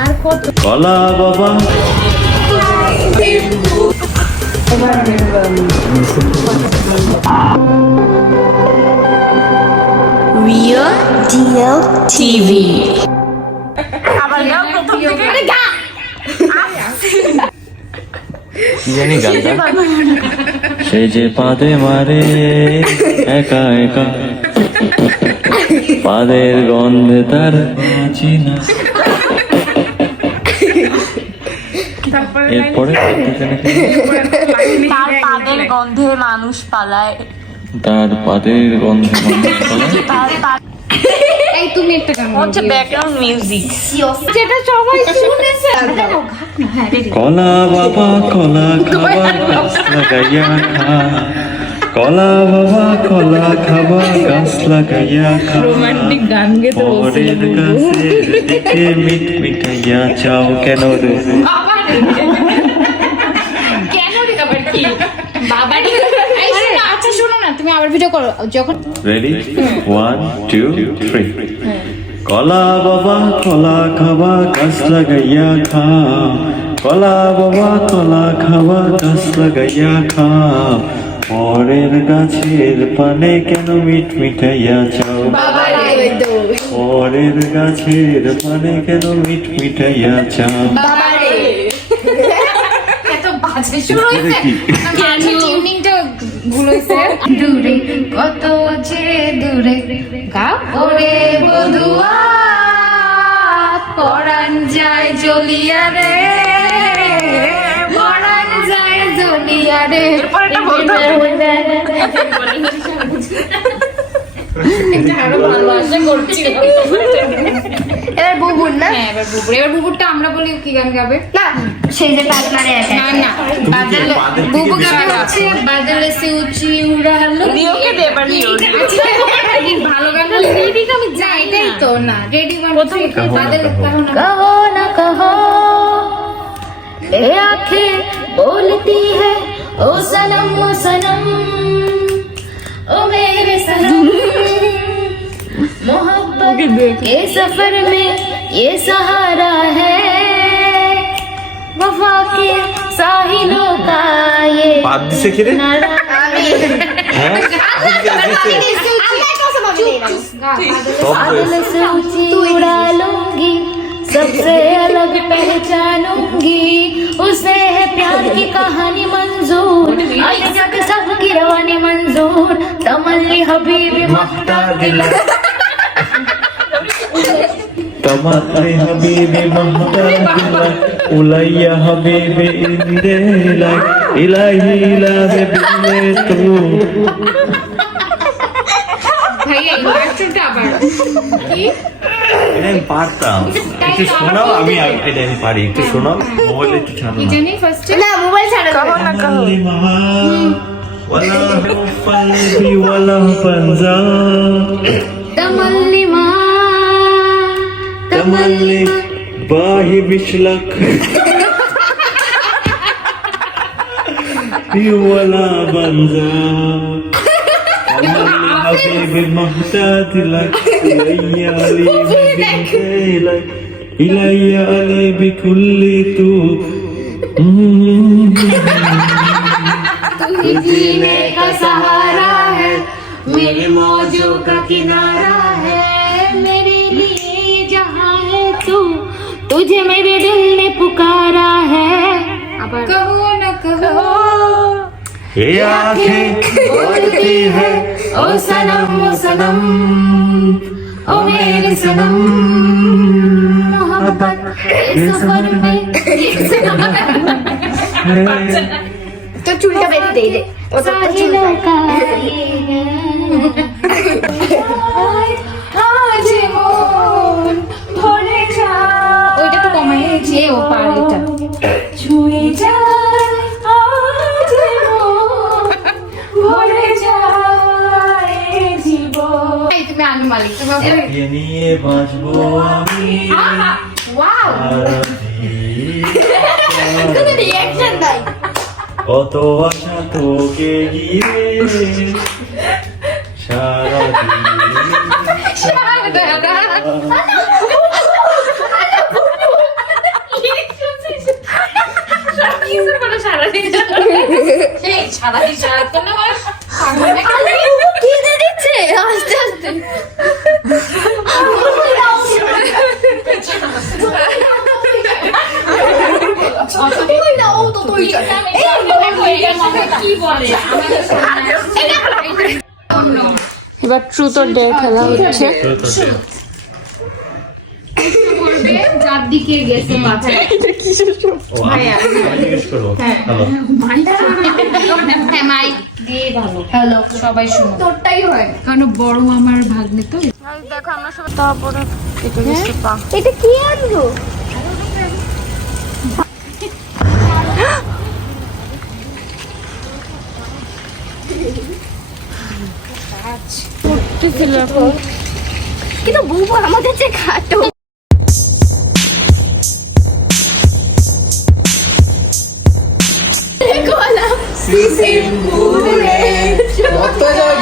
আর কত কলা বাবা Real Deal TV আবার গাও প্রথম থেকে আরে গা কি জানি গানটা সে যে পাদে মারে একা একা পাদের গন্ধে তার চিনা এরপরে তার পাদের গন্ধে মানুষ পালায় তার পাদের গন্ধে মানুষ পালায় এই তুমি একটা গান হচ্ছে ব্যাকগ্রাউন্ড মিউজিক যেটা সবাই শুনেছে কলা বাবা কলা খাবার গাছ লাগাইয়া খা কলা বাবা কলা খাবার গাছ লাগাইয়া খা রোমান্টিক গান গেতে পরের গাছের দিকে মিট মিটাইয়া চাও কেন রে কেন রে আবার কি বাবারি আচ্ছা শোনো না তুমি আবার ভিডিও করো যখন রেডি 1 2 3 কলা বাবা কলা খাবা গাছ লাগাইয়া খা কলা বাবা কলা খাবা গাছ লাগাইয়া খা পরের গাছের পানে কেন মিট মিটাইয়া চাও পরের গাছের পানে কেন মিট মিটাইয়া চাও এত বাজে শুরু হইছে গানের টিউনিংটা ভুল হইছে দূরে কত যে দূরে গাও ওরে বধুয়া পরাণ যায় জ্বলিয়া রে পরাণ যায় জ্বলিয়া রে পরেটা বলতে আরো ভালোবাসা করছি এবার বুবুর না হ্যাঁ এবার বুবুরটা আমরা বলি কি গান গাবে না সেই যে কাজ মানে না না বুবু গাবে হচ্ছে বাদলে সে উঁচি উড়ালো রিওকে দে এবার রিও ভালো গানটা লিরিক আমি জানি তো না রেডি ওয়ান প্রথম বাদল কहो না कहो न कहो ये आंखें बोलती है ओ सनम ओ मेरे सनम मोहब्बत के सफर में ये सहारा है वफा के साहिलों का ये বাদ দিছে কি রে হ্যাঁ बादल से ऊंची उड़ा लूंगी सबसे अलग पहचानूंगी उसे है प्यार की कहानी मंजूर आगे जाके सबकी रवानी मंजूर तमल्ली हबीबी मख्ता दिल तमन्ने हबीबी महता उलैया हबीबी इंदे इलाही इलाही बिल्ले तू ভাইয়া লাস্টটা আবার কি এটা আমি পারতাম একটু শোনাও আমি এটা আমি পারি একটু শোনাও মোবাইলে একটু ছাড়ো কি না জানি ফার্স্ট ना मोबाइल छाड़ो কहो না কहो वला फल्बी वला पंजा तमल्ली तमल्ली बाही बिशलक वला बंजा तमल्ली हबीबी महताज लक इलैया अली बिलक इलैया अली बिकुल्ली तू जीने का सहारा है मेरे मौजों का किनारा है मेरे लिए जहां है तू तुझे मेरे दिल ने पुकारा है कहो न कहो ये आंखें बोलती है ओ सनम ओ मेरे सनम मोहब्बत के सफर में तो चुलटा बेच दे दे साहिलों का आज মন ভরে যায় ওইটা তো কমাইছে ও পার এটা ছুঁয়ে যায় আজ মন ভরে যায় জীবন এই তুমি আনু মালিক তুমি ये নিয়ে বাঁচবো আমি ওয়াও কোনো রিঅ্যাকশন নাই কত আশা তোকে ঘিরে সারা ছাড়া দিছে আর তো না কি দিয়ে দিচ্ছে আস্তে আস্তে এবার ট্রুথ অর ডেয়ার খেলা হচ্ছে। যার দিকে গেছে মাথায় ভাইয়া হ্যাঁ মাইক দিয়ে ভালো হ্যালো সবাই শুনো তোরটাই হয় কারণ বড় আমার ভাগ্নে তো দেখো আমরা সবাই তারপরে কেটে গেছে পা। এটা কি আনলো কিন্তু বউবো আমাদের যে খাটো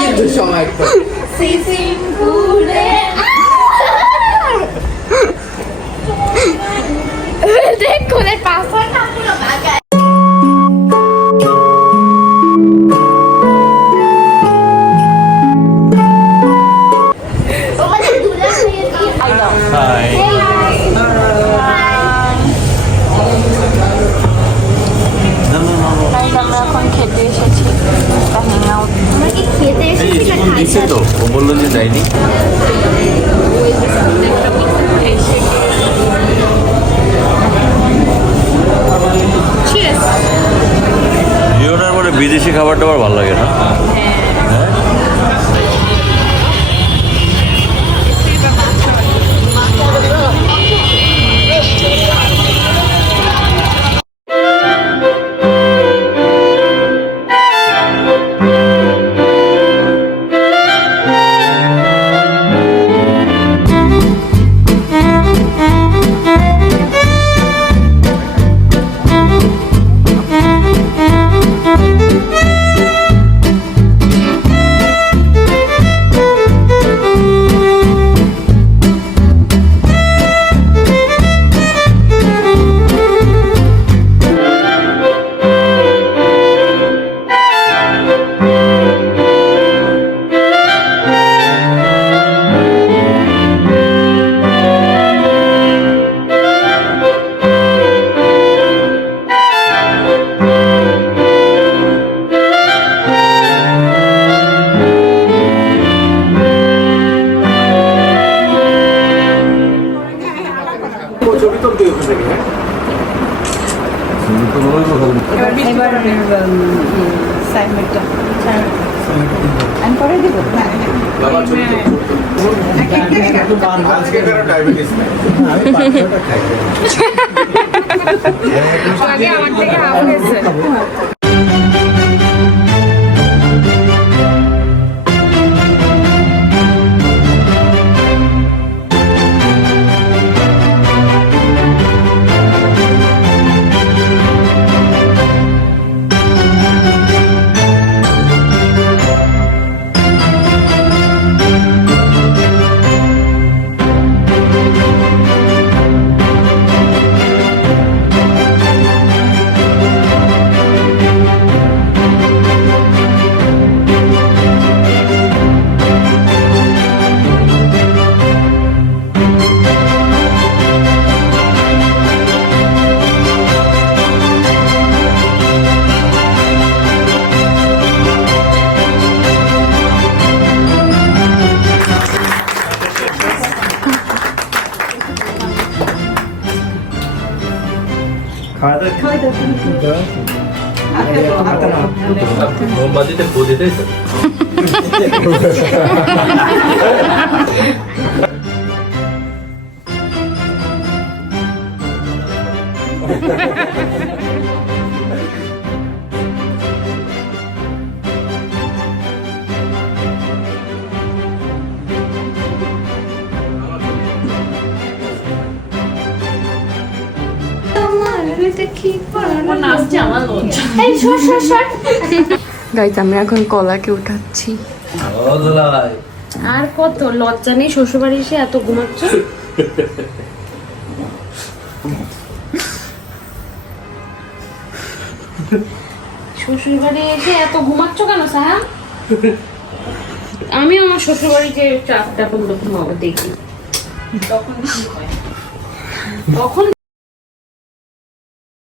কিন্তু সময় দেখ কোলে পাসওয়ার্ডটা পুরো বাগায় আমরা এখন খেতে এসেছি, হ্যাং আউট। আমরা কি খেতে এসেছি না দিচ্ছে তো, ও বললো যে যাইনি। লিওনার মানে বিদেশি খাবার টাবার ভালো লাগে না? মোমবাতিতে ফু দিতেই তো। গাইজ আমি এখন কলাকে উঠাচ্ছি। আর কত লজ্জা নেই শ্বশুরবাড়ি এসে এত ঘুমাচ্ছ শ্বশুর বাড়ি এসে এত ঘুমাচ্ছ কেন সাহা? আমি আমার শ্বশুর বাড়িতে 4টা পর্যন্ত ঘুমাবো দেখি তখন কি হয়। তখন